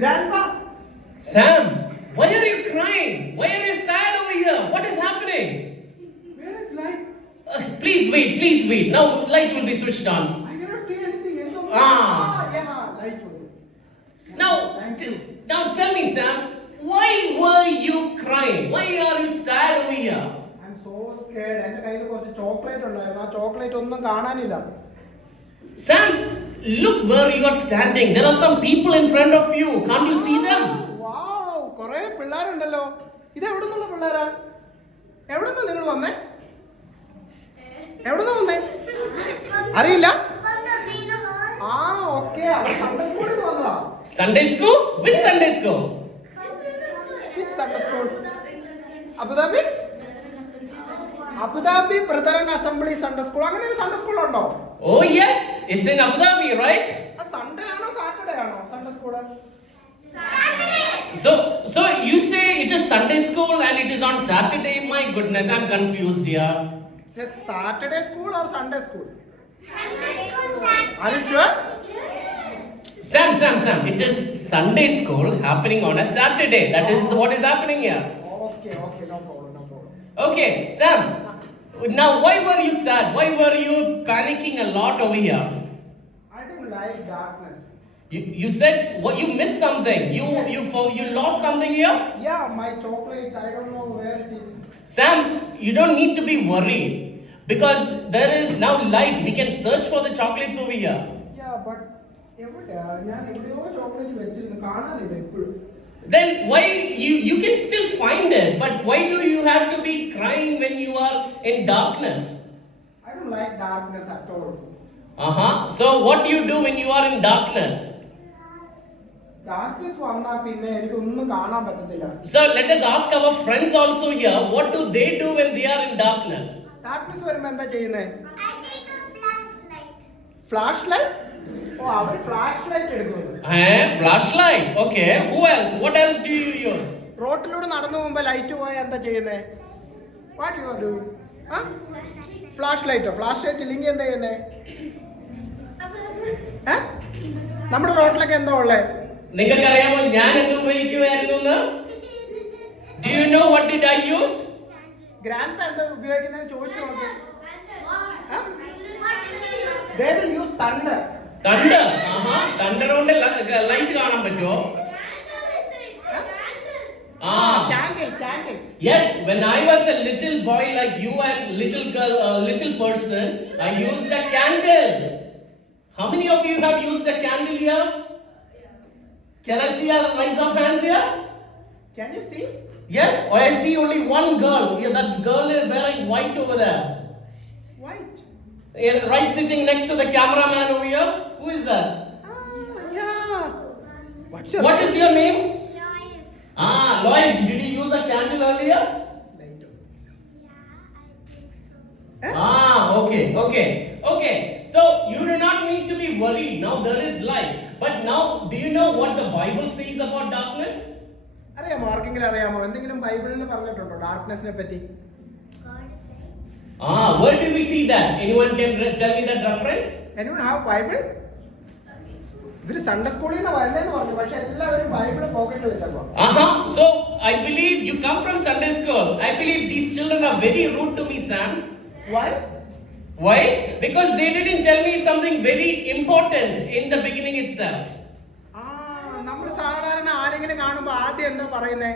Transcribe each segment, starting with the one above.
Grandpa. Sam, why are you crying? Why are you sad over here? What is happening? Where is light? Please wait. Now light will be switched on. I cannot see anything. Yeah, light. Now, Thank you. now tell me, Sam, why were you crying? Why are you sad over here? I'm so scared. എൻ്റെ കയ്യിൽ കുറച്ച് chocolate ഉണ്ടായിരുന്നു. ആ chocolate ഒന്നും കാണാനില്ല. Sam, look where you are standing. There are some people in front of you. Can't you see them? Wow, കുറേ പിള്ളേരുണ്ടല്ലോ. ഇത് എവിടെ നിന്നുള്ള പിള്ളേരാ? എവിടെ നിന്ന് നിങ്ങൾ വന്നേ? എവിടെ നിന്ന് വന്നേ? അറിയില്ല? ആ, ഓക്കേ. സൺഡേ സ്കൂളിൽ നിന്ന് വന്നതാ. Sunday school? Which Sunday school? Which Sunday school? Abu Dhabi? Abu Dhabi brethren assembly Sunday school. അങ്ങനെ ഒരു സൺഡേ സ്കൂൾ ഉണ്ടോ? Oh yes, it's in Abu Dhabi, right? Sunday ആണോ സാറ്റർഡേ ആണോ Sunday school? So you say it is Sunday school and it is on Saturday? My goodness, I'm confused here. It's a Saturday school or Sunday school? Are you sure? Sam, it is Sunday school happening on a Saturday. That is what is happening here. Okay, no problem. Okay, Sam. Now, why were you sad? Why were you panicking a lot over here? I don't like darkness. You said you missed something. You lost something here. Yeah, my chocolates. I don't know where it is. Sam, you don't need to be worried because there is now light. We can search for the chocolates over here. Yeah, but എവിടെയാ? ഞാൻ എവിടെയോ chocolate വെച്ചിരുന്നു, കാണാനില്ല ഇപ്പോഴും. Then why you can still find it, but why do you have to be crying when you are in darkness? I don't like darkness at all. So what do you do when you are in darkness? Darkness വന്നാ പിന്നെ എനിക്ക് ഒന്നും കാണാൻ പറ്റത്തില്ല. So let us ask our friends also here, what do they do when they are in darkness? Darkness വരുമ്പോ എന്താ ചെയ്യുന്നേ? I take a flashlight. Flashlight? Oh, our flashlight എടുക്കുന്നു. Flashlight. Okay. Who else? What else do you use? റോട്ടിലൂടെ നടന്നു പോകുമ്പോ light പോയാൽ എന്താ ചെയ്യുന്നേ? What you are doing? ഫ്ലാഷ്ലൈറ്റോ? Flashlight ഇല്ലെങ്കിൽ എന്താ ചെയ്യുന്നേ? നമ്മുടെ റോട്ടിലൊക്കെ എന്താ ഉള്ളേ? നിങ്ങൾക്ക് അറിയാമോ ഞാൻ എന്ത് ഉപയോഗിക്കുമായിരുന്നു? Do you know what did I use? Grand എന്താ ഉപയോഗിക്കുന്നതെന്ന് ചോദിച്ചു നോക്ക്. They will use thunder. Thunder. Thunder കൊണ്ട് ലൈറ്റ് കാണാൻ പറ്റുമോ? Candle. Yes, when I was a little boy like you and little girl, little person, I used a candle. How many of you have used a candle here? Can I see a raise of hands here? Can you see? Yes, or I see only one girl. Yeah, that girl is wearing white over there. White. Right, sitting next to the cameraman over here. Who is that? Yeah. What is your name? Lois. Lois, did you use a candle earlier? Light. Yeah, I think so. Okay. So you do not need to be worried. Now there is light. But now, do you know what the Bible says about darkness? അറിയാമോ? ആർക്കെങ്കിലും അറിയാമോ? എന്തെങ്കിലും ബൈബിളിൽ പറഞ്ഞിട്ടുണ്ടോ ഡാർക്ക്നെസ്സിനെ പറ്റി? God is light. Where do we see that? Anyone can tell me that reference? Anyone have Bible? ഇവര് Sunday സ്കൂളിൽ നിന്ന് വരുന്നതെന്ന് പറഞ്ഞു, പക്ഷെ എല്ലാവരും ബൈബിള് പോക്കറ്റിൽ വെച്ചേക്കോ. So I believe you come from Sunday school. I believe these children are very rude to me, Sam. Why? Because they didn't tell me something very important in the beginning itself. നമ്മൾ സാധാരണ ആരെങ്കിലും കാണുമ്പോ ആദ്യം എന്താ പറയുന്നേ?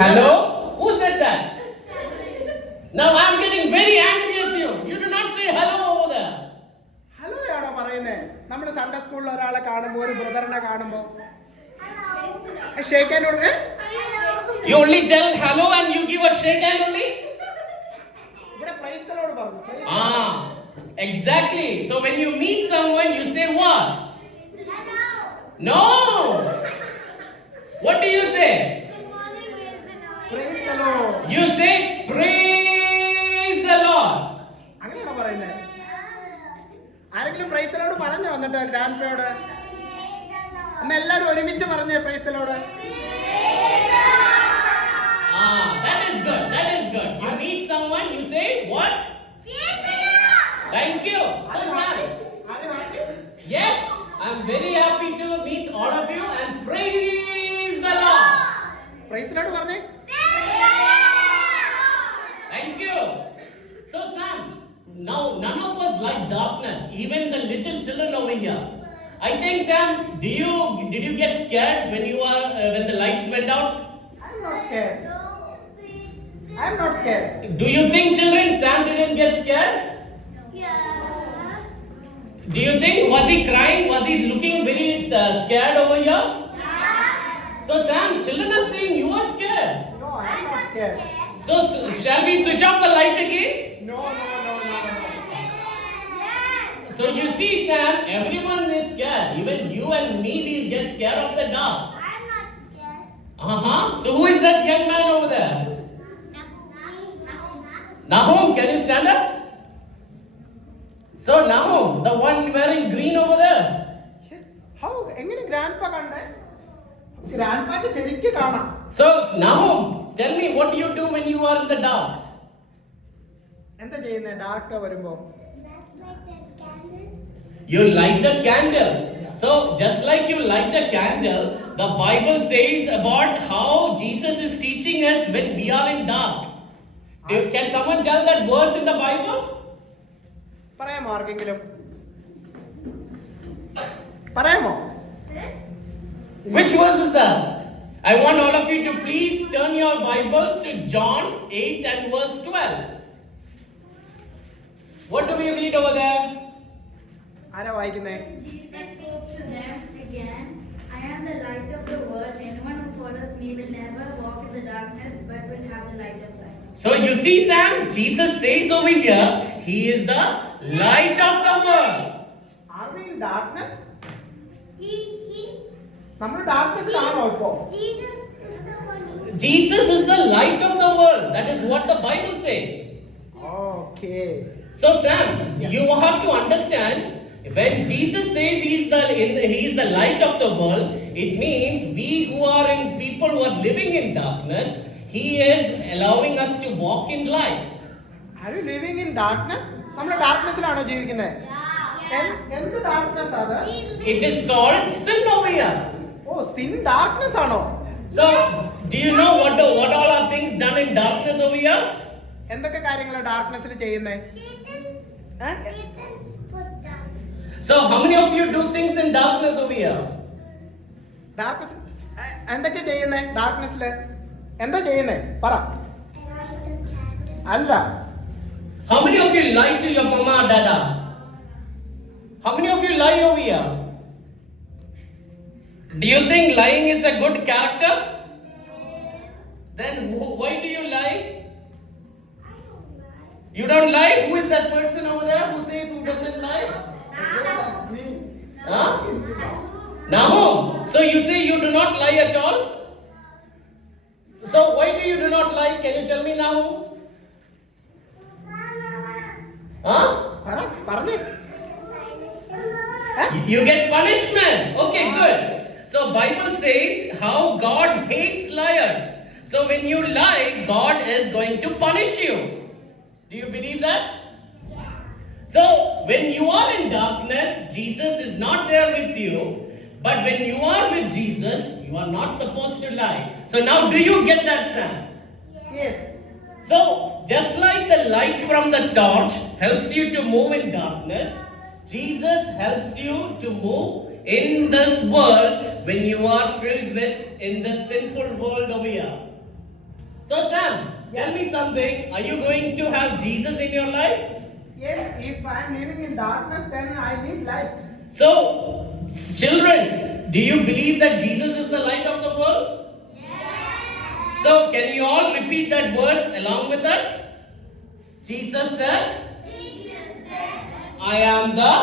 Hello? Who said that? Now I'm getting very angry at you. You do not say hello over there. Hello ആണോ പറയുന്നേ? നമ്മൾ സൺഡേ സ്കൂളിൽ ഒരാളെ കാണുമ്പോ, ഒരു ബ്രദറിനെ കാണുമ്പോ ഷേക്ക് ഹാൻഡ് കൊടുക്കേ? You only tell hello and you give a shake hand only? ഇവിടെ പ്രൈസ് ദി ലോർഡ് പറഞ്ഞു. Exactly. So when you meet someone, you say what? Hello. No. What do you say? Good morning, praise the Lord. Praise the Lord. You say praise the Lord. അങ്ങനെയാണോ പറയുന്നേ? ആരെങ്കിലും praise the Lord പറഞ്ഞോ എന്നിട്ട് grand പേയോട്? അന്ന് എല്ലാവരും ഒരുമിച്ച് പറഞ്ഞേ praise the Lord. That is good. You meet someone, you say what? Praise the Lord. Thank you. So Sam. Yes, I'm very happy to meet all of you and praise lord പറഞ്ഞേ. Thank you. So Sam, now none of us like darkness, even the little children over here. I think Sam, did you get scared when when the lights went out? I'm not scared. I'm not scared. Do you think children Sam didn't get scared? Yeah. Do you think was he crying? Was he looking very scared over here? So Sam, children are saying you are scared. No, I'm not scared. So shall we switch off the light again? No. So you see Sam, everyone is scared. Even you and me will get scared of the dark. I'm not scared. So who is that young man over there? Nahum, can you stand up? So Nahum, the one wearing green over there. Yes. How? എങ്ങനെ grandpa കണ്ടേ? ഗ്രാൻഡ്പക്ക് ശരിക്കും കാണാം. So Nahum, tell me what do you do when you are in the dark? എന്താ ചെയ്യുന്നേ dark വരുമ്പോ? That's like that candle. You light a candle. So just like you light a candle, the Bible says about how Jesus is teaching us when we are in dark. Can someone tell that verse in the Bible? പറയാമോ ആർക്കെങ്കിലും? പറയാമോ? Which verse is that? I want all of you to please turn your Bibles to John 8 and verse 12. What do we read over there? ആരാ വായിക്കുന്നേ? Jesus spoke to them again, I am the light of the world. Anyone who follows me will never walk in the darkness, but will have the light of life. So you see Sam, Jesus says over here, he is the light of the world. Are we in darkness? He നമ്മൾ darkness കാണോ ഇപ്പോ? Jesus is the one. Jesus is the light of the world. That is what the Bible says. Okay. So Sam, you have to understand, when Jesus says he is the light of the world, it means we who are in people who are living in darkness, he is allowing us to walk in light. Are you living in darkness? നമ്മൾ ഡാർക്ക്നെസ്സിലാണോ ജീവിക്കുന്നത്? എന്ത് darkness അത്? It is called sin over here. ഓ, sin darkness ആണോ? So, do you know what all are things done in darkness over here? എന്തൊക്കെ കാര്യങ്ങളാണ് ഡാർക്ക്നെസ്സിൽ ചെയ്യുന്നേ? Satan's put down. So, how many of you do things in darkness over here? Darkness എന്തൊക്കെ ചെയ്യുന്നേ ഡാർക്ക്നെസ്സിൽ? എന്താ ചെയ്യുന്നേ? പറ. I light a candle. അല്ല. How many of you lie to your mama, dada? How many of you lie over here? Do you think lying is a good character? Then why do you lie? You don't lie? Who is that person over there who says who doesn't lie? Huh? Nahum. So you say you do not lie at all? So why do you do not lie? Can you tell me, Nahum? Huh? പറഞ്ഞേ. You get punishment. Okay, good. So Bible says how God hates liars. So when you lie, God is going to punish you. Do you believe that? So when you are in darkness, Jesus is not there with you. But when you are with Jesus, you are not supposed to lie. So now do you get that, Sam? Yes. So just like the light from the torch helps you to move in darkness, Jesus helps you to move in this world when you are filled with in the sinful world over here. So Sam, tell me something. Are you going to have Jesus in your life? Yes, if I am living in darkness, then I need light. So, children, do you believe that Jesus is the light of the world? Yes. So, can you all repeat that verse along with us? Jesus said, I am the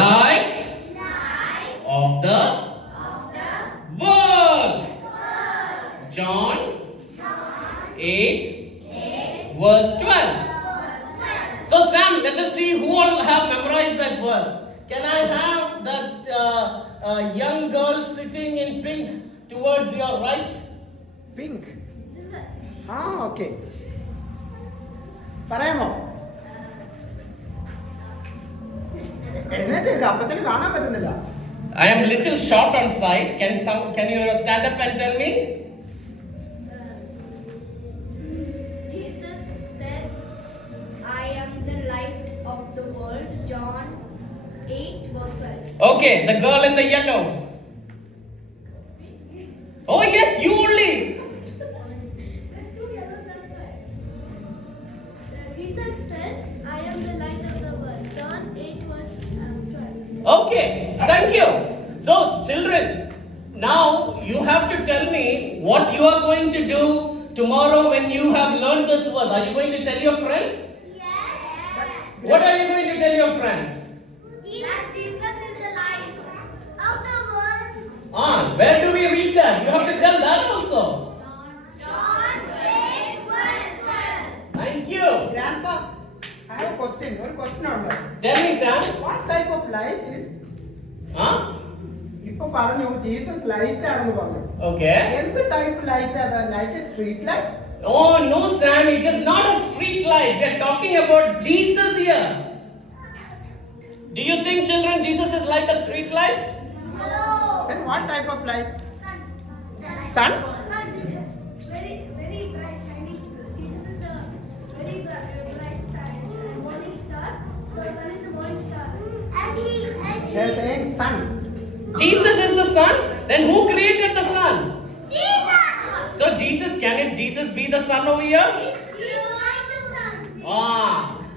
light of the world. John 8 verse 12. So Sam, let us see who all have memorized that verse. Can I have that young girl sitting in pink towards your right? Pink. Okay. പറയാമോ? എഴുന്നേറ്റ് അപ്പച്ചന് കാണാൻ പറ്റുന്നില്ല. I am little short on sight. Can you stand up and tell me? Jesus said, I am the light of the world. John 8 verse 12. Okay, the girl in the yellow. Oh yes, you only. Jesus said, I am the light of the world. John 8 verse 12. Okay, thank you. So, children, now you have to tell me what you are going to do tomorrow when you have learned this verse. Are you going to tell your friends? Yes. What are you going to tell your friends? Jesus is the light of the world. Where do we read that? You have to tell that also. John 8 verse 12. Thank you. Grandpa, I have a question. One question on that. Tell me, Sam. What type of light is? Huh? ഇപ്പൊ പറഞ്ഞു Jesus light ആണെന്ന് പറഞ്ഞു. Okay. എന്ത് type light ആണ്? Light street light? Oh no, Sam, it is not a street light. We are talking about Jesus here. Do you think, children, Jesus is like a street light? Then what type of light? Sun? Very, very bright, shining. Jesus is the very bright morning star. So sun is the morning star. They are saying sun. Jesus is the sun. Then who created the sun? Jesus. So can Jesus be the sun over here?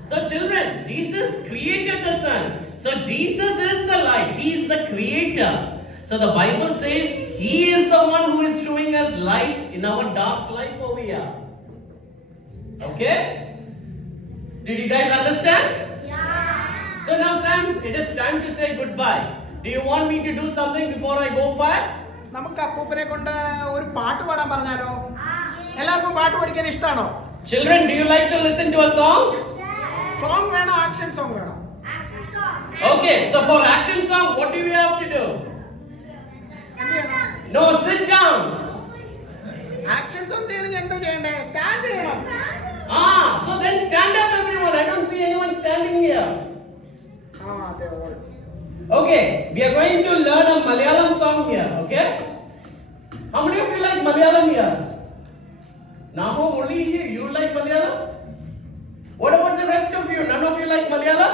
So children, Jesus created the sun. So Jesus is the light. He is the creator. So the Bible says He is the one who is showing us light in our dark life over here. Okay? Did you guys understand? Yeah. So now Sam, it is time to say goodbye. Do you want me to do something before I go far? നമുക്ക് അപ്പൂപ്പനെ കൊണ്ട് ഒരു പാട്ട് പാടാൻ പറഞ്ഞാലോ? എല്ലാവർക്കും പാട്ട് പഠിക്കാൻ ഇഷ്ടമാണോ? Children, do you like to listen to a song? Song വേണോ ആക്ഷൻ സോങ് വേണോ? Okay, so for action song, what do we have to do? എന്ത് ചെയ്യണം? No, sit down. Action song ചെയ്യണമെങ്കിൽ എന്താ ചെയ്യണ്ടേ? സ്റ്റാൻഡ് ചെയ്യണം. So then stand up everyone. I don't see anyone standing here. അതെ all. Okay, we are going to learn a Malayalam song here, okay? How many of you like Malayalam here? Naho, only you like Malayalam? What about the rest of you? None of you like Malayalam?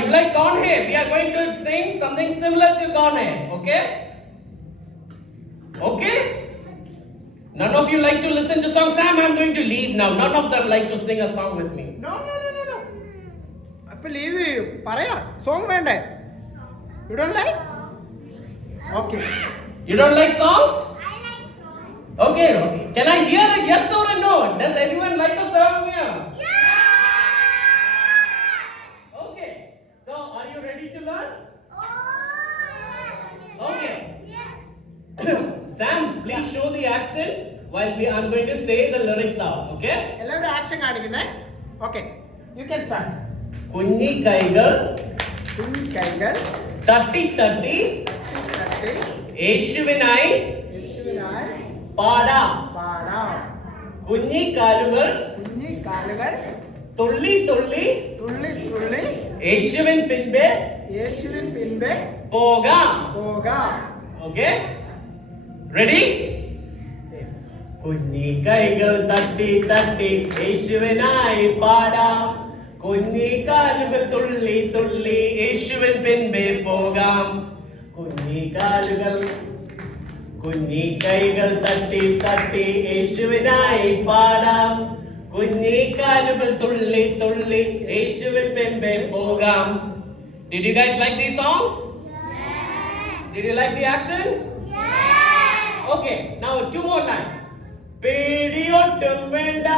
You like Conhe. We are going to sing something similar to Conhe, okay? Okay? None of you like to listen to songs. Sam, I'm going to leave now. None of them like to sing a song with me. No. അപ്പൊ leave ചെയ്യും. പറയാ song വേണ്ടേ? You don't like? Okay. You don't like songs? I like songs. Okay. Can I hear a yes or a no? Does anyone like a song here? Yeah. Okay. So, are you ready to learn? Oh, Okay. yes. Sam, please show the accent while I'm going to say the lyrics out. Okay? എല്ലാവരും action കാണിക്കുന്നേ. Okay. You can start. കുഞ്ഞി കൈകൾ കൈകൾ തട്ടി തട്ടി തട്ടി യേശുവിനായി യേശുവിനായി പാടാം. പാടാം. കുഞ്ഞി കാലുകൾ കുഞ്ഞി കാലുകൾ തുള്ളി തുള്ളി തുള്ളി തുള്ളി യേശുവിൻ പിൻപേ യേശുവിൻ പിൻപേ പോകാം. പോകാം. Okay? Ready? Yes. കുഞ്ഞി കൈകൾ തട്ടി തട്ടി യേശുവിനായി പാടാം. കുഞ്ഞി കാലുകൾ തുള്ളി തുള്ളി യേശുവിൻ പിൻപേ പോകാം. കുഞ്ഞി കൈകൾ തട്ടി തട്ടി യേശുവിനായി പാടാം. കുഞ്ഞി കാലുകൾ തുള്ളി തുള്ളി യേശുവിൻ പിൻപേ പോകാം. Did you guys like this song? Did you like the action? Okay, now two more lines. പേടിയൊട്ടും വേണ്ട,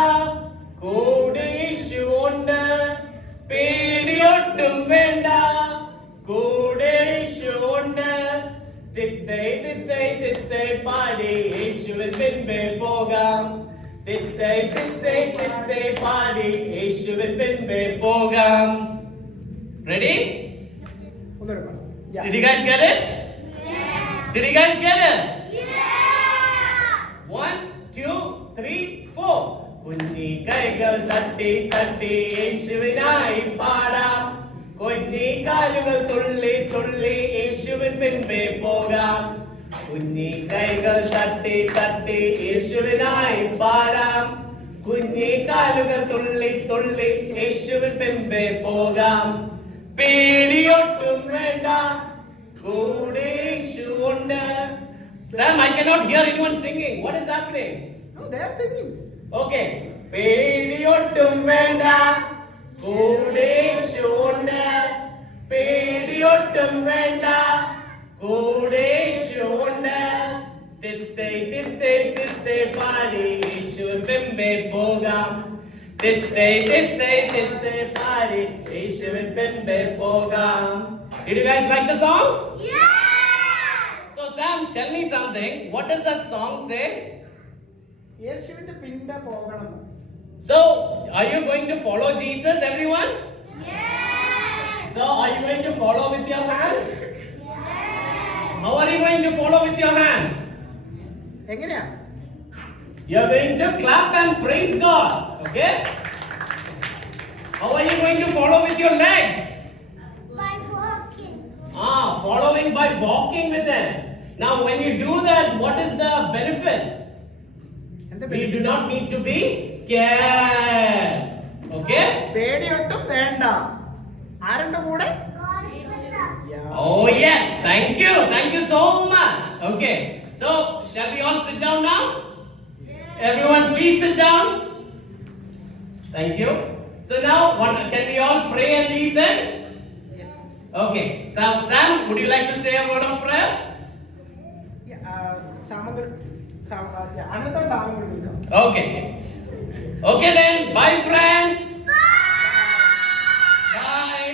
കൂടെ യേശു ഉണ്ട്. പേടിയൊട്ടും വേണ്ട, കൂടെ യേശു ഉണ്ട്. തിത്തൈ തിത്തൈ തിത്തൈ പാടി യേശുവിൻ പിൻപേ പോകാം. തിത്തൈ തിത്തൈ തിത്തൈ പാടി യേശുവിൻ പിൻപേ പോകാം. Ready? ഒന്നുകൂടെ പാടാം. Yeah. Did you guys get it? Did you guys get it? 1, 2, 3, 4. കുഞ്ഞി കൈകൾ തട്ടി തട്ടി യേശുവിനായി പാടാം. കുഞ്ഞിക്കാലുകൾ തുള്ളി തുള്ളി യേശുവിൻ പിൻപേ പോകാം. കുഞ്ഞിക്കൈകൾ തട്ടി തട്ടി യേശുവിനായി പാടാം. കുഞ്ഞിക്കാലുകൾ തുള്ളി തുള്ളി യേശുവിൻ പിൻപേ പോകാം. പേടിയൊട്ടും വേണ്ട, കൂടെ യേശുവുണ്ട്. Sam, I cannot hear anyone singing. What is happening? No, they are singing. Okay. പേടിയൊട്ടും വേണ്ട, കൂടെ യേശുവുണ്ട്. പേടിയൊട്ടും വേണ്ട, കൂടെ യേശുവുണ്ട്. തിത്തൈ തിത്തൈ തിത്തൈ പാടി യേശുവിൻ പിൻപേ പോകാം. തിത്തൈ തിത്തൈ തിത്തൈ പാടി യേശുവിൻ പിൻപേ പോകാം. Did you guys like the song? Yeah! So Sam, tell me something. What does that song say? യേശുവിന്റെ പിൻപേ പോകണം. So, are you going to follow Jesus, everyone? Yes! So, are you going to follow with your hands? Yes! How are you going to follow with your hands? എങ്ങനെയാ? You are going to clap and praise God. Okay? How are you going to follow with your legs? By walking. Following by walking with them. Now, when you do that, what is the benefit? എന്താ We do not need to be scared. Okay? പേടിയൊട്ടും വേണ്ട. ആരുടെ കൂടെ? God is with us. Yeah. Oh yes, thank you so much. Okay, so shall we all sit down now? Everyone, please sit down. Thank you. So now, can we all pray and leave then? Yes. Okay. So Sam, would you like to say a word of prayer? സാമങ്ങൾ അനന്ത സാമങ്ങൾ വിൽക്കാം. Okay. Okay then. Bye, friends. Bye! Bye.